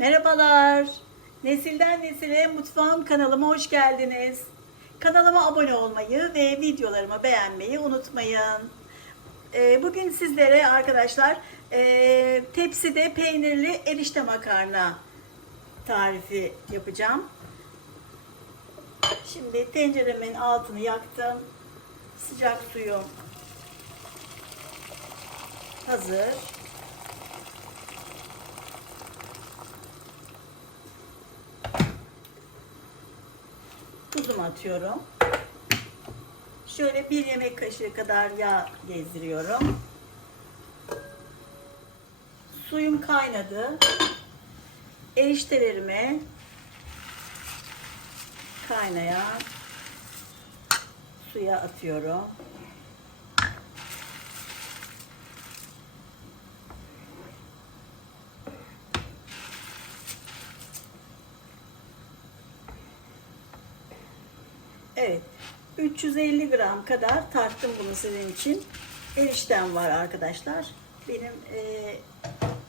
Merhabalar. Nesilden Nesile Mutfağım kanalıma hoş geldiniz. Kanalıma abone olmayı ve videolarımı beğenmeyi unutmayın. Ee, bugün sizlere arkadaşlar e, tepside peynirli erişte makarna tarifi yapacağım. Şimdi tenceremin altını yaktım. Sıcak suyum hazır. Tuzumu atıyorum. Şöyle bir yemek kaşığı kadar yağ gezdiriyorum. Suyum kaynadı. Eriştelerimi kaynayan suya atıyorum. Evet. 350 gram kadar tarttım bunu sizin için. Eriştem var arkadaşlar. Benim e,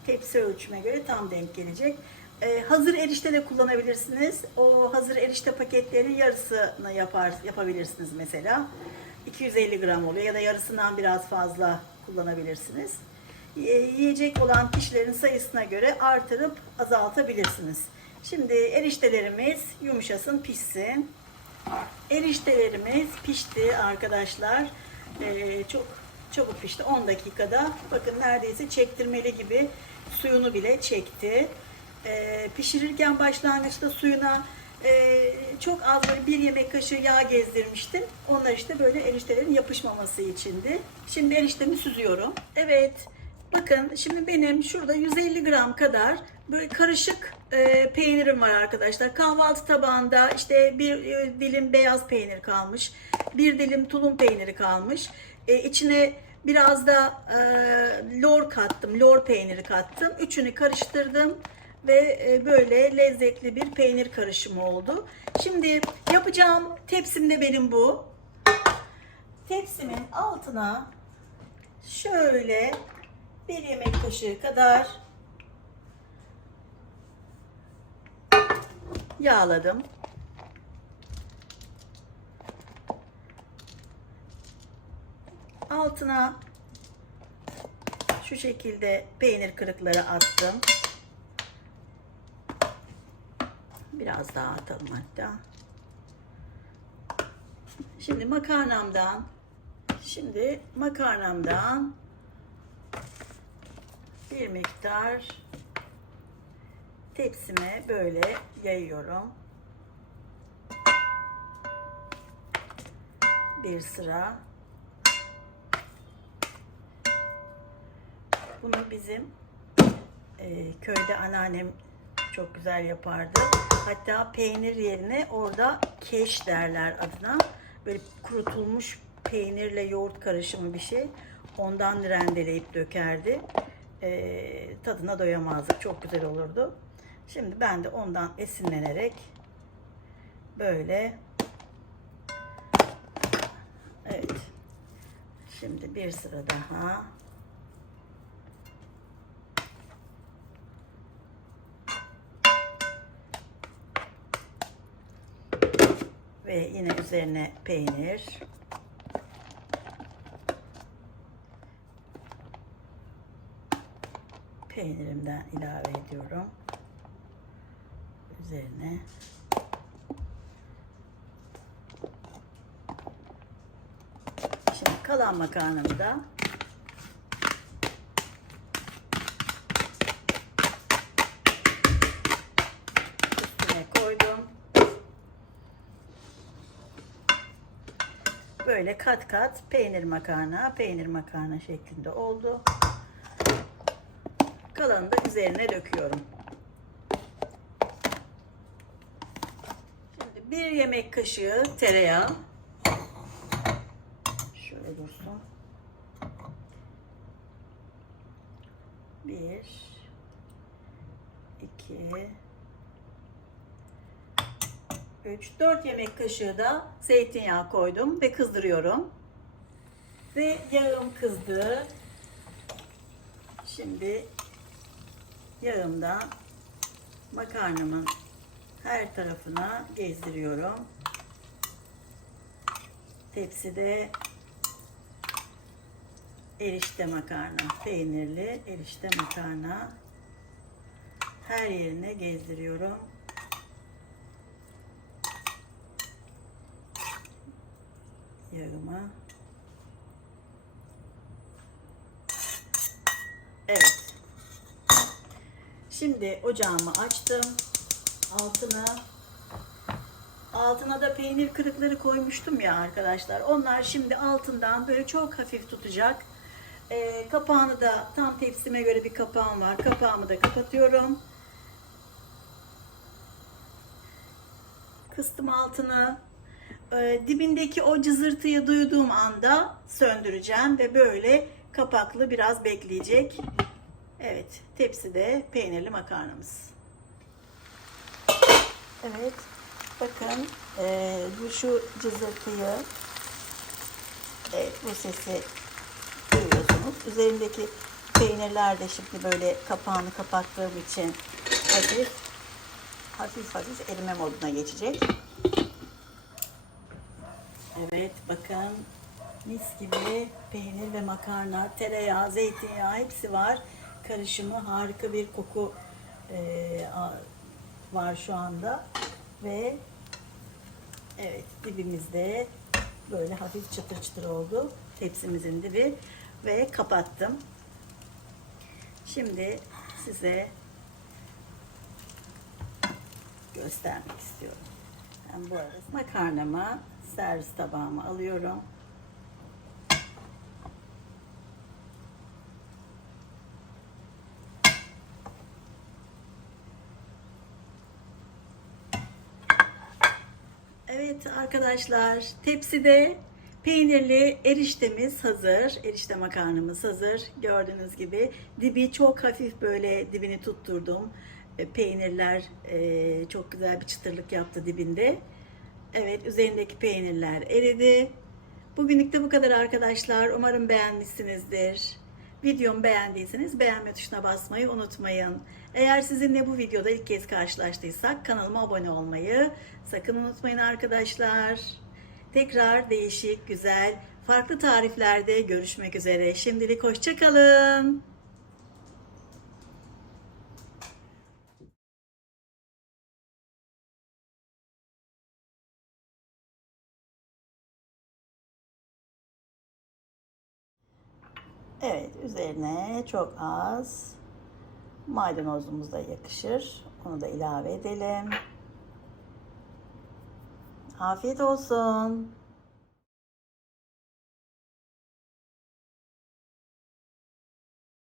tepsi ölçüme göre tam denk gelecek. E, hazır erişte de kullanabilirsiniz. O hazır erişte paketleri yarısını yapar yapabilirsiniz mesela. 250 gram oluyor ya da yarısından biraz fazla kullanabilirsiniz. E, yiyecek olan kişilerin sayısına göre artırıp azaltabilirsiniz. Şimdi eriştelerimiz yumuşasın, pişsin. Eriştelerimiz pişti arkadaşlar. Ee, çok çabuk pişti. 10 dakikada. Bakın neredeyse çektirmeli gibi suyunu bile çekti. Ee, pişirirken başlangıçta suyuna e, çok az böyle bir yemek kaşığı yağ gezdirmiştim. Onlar işte böyle eriştelerin yapışmaması içindi. Şimdi eriştemi süzüyorum. Evet. Bakın şimdi benim şurada 150 gram kadar böyle karışık e, peynirim var arkadaşlar. Kahvaltı tabağında işte bir e, dilim beyaz peynir kalmış. Bir dilim tulum peyniri kalmış. E, içine biraz da e, lor kattım. Lor peyniri kattım. Üçünü karıştırdım ve e, böyle lezzetli bir peynir karışımı oldu. Şimdi yapacağım tepsim de benim bu. Tepsimin altına şöyle bir yemek kaşığı kadar yağladım. Altına şu şekilde peynir kırıkları attım. Biraz daha atalım hatta. Şimdi makarnamdan şimdi makarnamdan bir miktar tepsime böyle yayıyorum. Bir sıra. Bunu bizim e, köyde anneannem çok güzel yapardı. Hatta peynir yerine orada keş derler adına. Böyle kurutulmuş peynirle yoğurt karışımı bir şey. Ondan rendeleyip dökerdi. E, tadına doyamazdık. Çok güzel olurdu. Şimdi ben de ondan esinlenerek böyle evet. Şimdi bir sıra daha. Ve yine üzerine peynir. Peynirimden ilave ediyorum üzerine. Şimdi kalan makarnamı da üstüne koydum. Böyle kat kat peynir makarna peynir makarna şeklinde oldu. Kalanını da üzerine döküyorum Şimdi bir yemek kaşığı tereyağı. Şöyle dursun. Bir, iki, üç, dört yemek kaşığı da zeytinyağı koydum ve kızdırıyorum. Ve yağım kızdı. Şimdi yağımdan makarnamın her tarafına gezdiriyorum. Tepside erişte makarna, peynirli erişte makarna her yerine gezdiriyorum. Yağıma. Evet. Şimdi ocağımı açtım. Altına altına da peynir kırıkları koymuştum ya arkadaşlar. Onlar şimdi altından böyle çok hafif tutacak. Ee, kapağını da tam tepsime göre bir kapağım var. Kapağımı da kapatıyorum. Kıstım altına. Ee, dibindeki o cızırtıyı duyduğum anda söndüreceğim ve böyle kapaklı biraz bekleyecek. Evet, tepside peynirli makarnamız. Evet, bakın eee, bu şu cızırtıyı, evet bu sesi duyuyorsunuz. Üzerindeki peynirler de şimdi böyle kapağını kapattığım için hafif hafif hafif erime moduna geçecek. Evet bakın mis gibi peynir ve makarna, tereyağı, zeytinyağı hepsi var. Karışımı harika bir koku a- var şu anda. Ve evet dibimizde böyle hafif çıtır çıtır oldu. Tepsimizin dibi ve kapattım. Şimdi size göstermek istiyorum. Ben bu arada makarnamı servis tabağıma alıyorum. Arkadaşlar tepside peynirli eriştemiz hazır. Erişte makarnamız hazır. Gördüğünüz gibi dibi çok hafif böyle dibini tutturdum. E, Peynirler e, çok güzel bir çıtırlık yaptı dibinde. Evet üzerindeki peynirler eridi. Bugünlük de bu kadar arkadaşlar. Umarım beğenmişsinizdir. Videomu beğendiyseniz beğenme tuşuna basmayı unutmayın. Eğer sizinle bu videoda ilk kez karşılaştıysak kanalıma abone olmayı sakın unutmayın arkadaşlar. Tekrar değişik, güzel, farklı tariflerde görüşmek üzere. Şimdilik hoşçakalın. Evet, üzerine çok az maydanozumuz da yakışır. Onu da ilave edelim. Afiyet olsun.